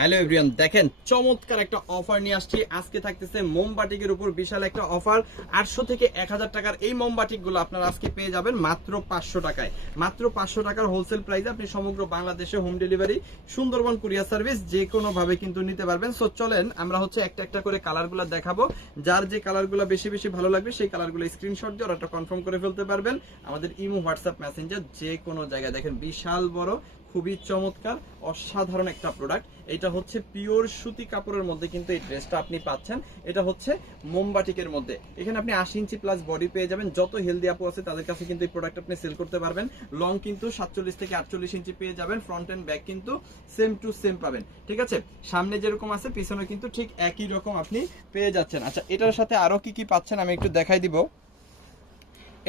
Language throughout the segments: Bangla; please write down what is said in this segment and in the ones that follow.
হ্যালো এভরিওয়ান, দেখেন চমৎকার একটা অফার নিয়ে আসছি। আজকে থাকতেছে মোমবাটিকের উপর বিশাল একটা অফার। 800 থেকে 1000 টাকার এই মোমবাটিকগুলো আপনারা আজকে পেয়ে যাবেন মাত্র 500 টাকায়। মাত্র 500 টাকার হোলসেল প্রাইসে আপনি সমগ্র বাংলাদেশে home delivery, Sundarban courier service যে কোনো ভাবে কিন্তু নিতে পারবেন। সো চলেন আমরা একটা একটা করে কালারগুলো দেখাবো। যার যে কালারগুলো বেশি বেশি ভালো লাগবে সেই কালারগুলো স্ক্রিনশট দিয়ে অর্ডারটা কনফার্ম করে ফেলতে পারবেন। আমাদের ইমো, হোয়াটসঅ্যাপ, মেসেঞ্জার যে কোনো জায়গায়। দেখেন বিশাল বড়, খুবই চমৎকার, অসাধারণ একটা প্রোডাক্ট। এটা হচ্ছে পিওর সুতি কাপড়ের মধ্যে কিন্তু এই ড্রেসটা আপনি পাচ্ছেন। এটা হচ্ছে মোমবাটিকের মধ্যে। এখানে আপনি 80 ইঞ্চি প্লাস বডি পেয়ে যাবেন। যত হেলদি আপু আছে তাদের কাছে কিন্তু এই প্রোডাক্ট আপনি সেল করতে পারবেন। লং কিন্তু 47 থেকে 48 ইঞ্চি পেয়ে যাবেন। ফ্রন্ট এন্ড ব্যাক কিন্তু সেম টু সেম পাবেন। ঠিক আছে, সামনে যেরকম আছে পিছনে কিন্তু ঠিক একই রকম আপনি পেয়ে যাচ্ছেন। আচ্ছা, এটার সাথে আরো কি কি পাচ্ছেন আমি একটু দেখাই দিব।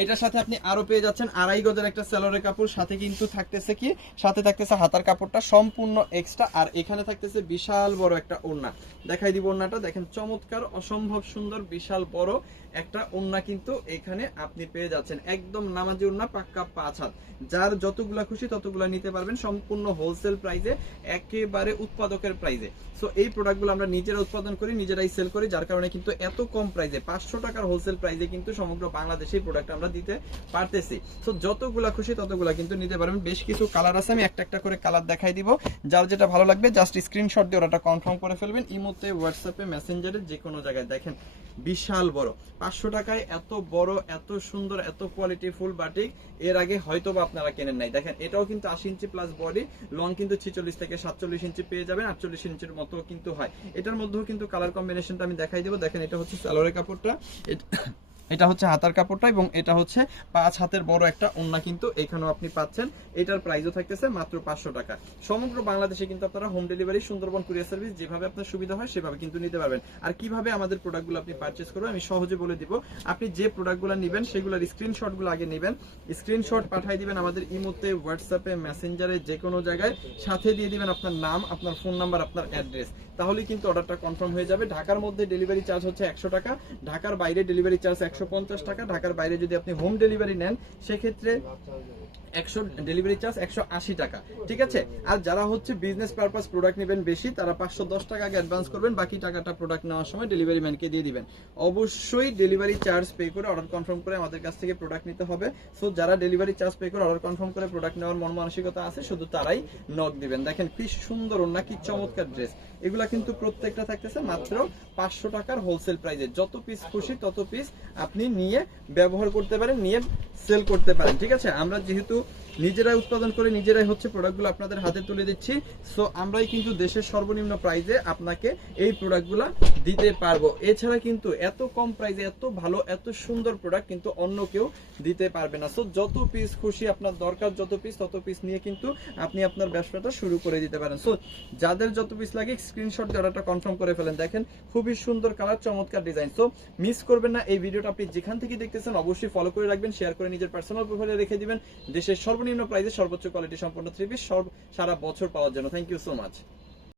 এটার সাথে আপনি আরো পেয়ে যাচ্ছেন 2.5 গজের একটা সেলরের কাপড়। সাথে কিন্তু থাকতেছে কি, সাথে থাকতেছে হাতার কাপড়টা সম্পূর্ণ এক্সট্রা। আর এখানে থাকতেছে বিশাল বড় একটা ওড়না। দেখাই দিব ওড়নাটা, দেখেন চমৎকার, অসম্ভব সুন্দর, বিশাল বড় একটা ওড়না কিন্তু এখানে আপনি পেয়ে যাচ্ছেন। একদম নামাজি ওড়না, পাক্কা 5 হাত। যার যতগুলা খুশি ততগুলা নিতে পারবেন সম্পূর্ণ হোলসেল প্রাইসে, একেবারে উৎপাদকের প্রাইসে। সো এই প্রোডাক্টগুলো আমরা নিজেরা উৎপাদন করি, নিজেরাই সেল করি, যার কারণে কিন্তু এত কম প্রাইসে 500 টাকার হোলসেল প্রাইসে কিন্তু সমগ্র বাংলাদেশে এই প্রোডাক্ট আমরা দিতে পারতেছি। সো যতগুলা খুশি ততগুলা কিন্তু নিতে পারবেন। বেশ কিছু কালার আছে, আমি একটা একটা করে কালার দেখাই দিব। যার যেটা ভালো লাগবে জাস্ট স্ক্রিনশট দিয়ে ওটা কনফার্ম করে ফেলবেন। ইমোতে, হোয়াটসঅ্যাপে, মেসেঞ্জারে যে কোনো জায়গায়। দেখেন বিশাল বড়, 500 টাকায় এত বড়, এত সুন্দর, এত কোয়ালিটি ফুল বাটিক এর আগে হয়তো বা আপনারা কেনেন নাই। দেখেন এটাও কিন্তু 80 ইঞ্চি প্লাস বডি, লং কিন্তু 46 থেকে 47 ইঞ্চি পেয়ে যাবেন। 48 ইঞ্চির মতো কিন্তু হয়। এটার মধ্যেও কিন্তু কালার কম্বিনেশনটা আমি দেখাই দেবো। দেখেন এটা হচ্ছে সালোয়ারের কাপড়টা, এটা হচ্ছে হাতার কাপড়টা, এবং এটা হচ্ছে 5 হাতের বড় একটা ওড়না কিন্তু এখানেও আপনি পাচ্ছেন। এটার প্রাইসও থাকতেছে মাত্র 500 টাকা। সমগ্র বাংলাদেশে কিন্তু আপনারা home delivery, Sundarban courier service যেভাবে আপনার সুবিধা হয় সেভাবে কিন্তু নিতে পারবেন। আর কিভাবে আমাদের প্রোডাক্টগুলো আপনি পারচেজ করবেন আমি সহজে বলে দিব। আপনি যে প্রোডাক্টগুলো নেবেন সেগুলোর স্ক্রিনশটগুলো আগে নেবেন, স্ক্রিনশট পাঠিয়ে দিবেন আমাদের ইমোতে, হোয়াটসঅ্যাপে, মেসেঞ্জারে যে কোনো জায়গায়। সাথে দিয়ে দিবেন আপনার নাম, আপনার ফোন নাম্বার, আপনার অ্যাড্রেস। তাহলেই কিন্তু অর্ডারটা কনফার্ম হয়ে যাবে। ঢাকার মধ্যে ডেলিভারি চার্জ হচ্ছে 100 টাকা, ঢাকার বাইরে ডেলিভারি চার্জ 150 টাকা। ঢাকার বাইরে যদি আপনি হোম ডেলিভারি নেন সেক্ষেত্রে ডেলিভারি চার্জ 180 টাকা। ঠিক আছে, আর যারা হচ্ছে বিজনেস পারপাস প্রোডাক্ট নেবেন বেশি, তারা 510 টাকা আগে অ্যাডভান্স করবেন, বাকি টাকাটা প্রোডাক্ট নেওয়ার সময় ডেলিভারি ম্যানকে দিয়ে দিবেন। অবশ্যই ডেলিভারি চার্জ পে করে অর্ডার কনফার্ম করে আমাদের কাছ থেকে প্রোডাক্ট নিতে হবে। সো যারা ডেলিভারি চার্জ পে করে অর্ডার কনফার্ম করে প্রোডাক্ট নেওয়ার মন মানসিকতা আছে শুধু তারাই নক দিবেন। দেখেন কি সুন্দর ওড়না, কি চমৎকার ড্রেস। এগুলা কিন্তু প্রত্যেকটা থাকতেছে মাত্র 500 টাকার হোলসেল প্রাইসে। যত পিস খুশি তত পিস আপনি নিয়ে ব্যবহার করতে পারেন, নিয়ে সেল করতে পারেন। ঠিক আছে, আমরা যেহেতু নিজেরাই উৎপাদন করে নিজেরাই হচ্ছে প্রোডাক্টগুলো আপনাদের হাতে তুলে দিচ্ছি। সো আমরাই কিন্তু দেশের সর্বনিম্ন প্রাইসে আপনাকে এই প্রোডাক্টগুলো দিতে পারবো। এছাড়া কিন্তু এত কম প্রাইসে এত ভালো, এত সুন্দর প্রোডাক্ট কিন্তু অন্য কেউ দিতে পারবে না। সো যত পিস খুশি আপনার দরকার, যত পিস তত পিস নিয়ে কিন্তু আপনি আপনার ব্যবসাটা শুরু করে দিতে পারেন। সো যাদের যত পিস লাগে স্ক্রিনশট দিয়ে অর্ডারটা কনফার্ম করে ফেলেন। দেখেন খুবই সুন্দর কালার, চমৎকার ডিজাইন। সো মিস করবেন না এই ভিডিওটা। আপনি যেখান থেকে দেখতেছেন অবশ্যই ফলো করে রাখবেন, শেয়ার করে নিজের পার্সোনাল প্রোফাইলে রেখে দিবেন। দেশের সর্বনিম্ন প্রাইসে সর্বোচ্চ কোয়ালিটি সম্পন্ন থ্রি পিস সারা বছর পাওয়ার জন্য। Thank you so much.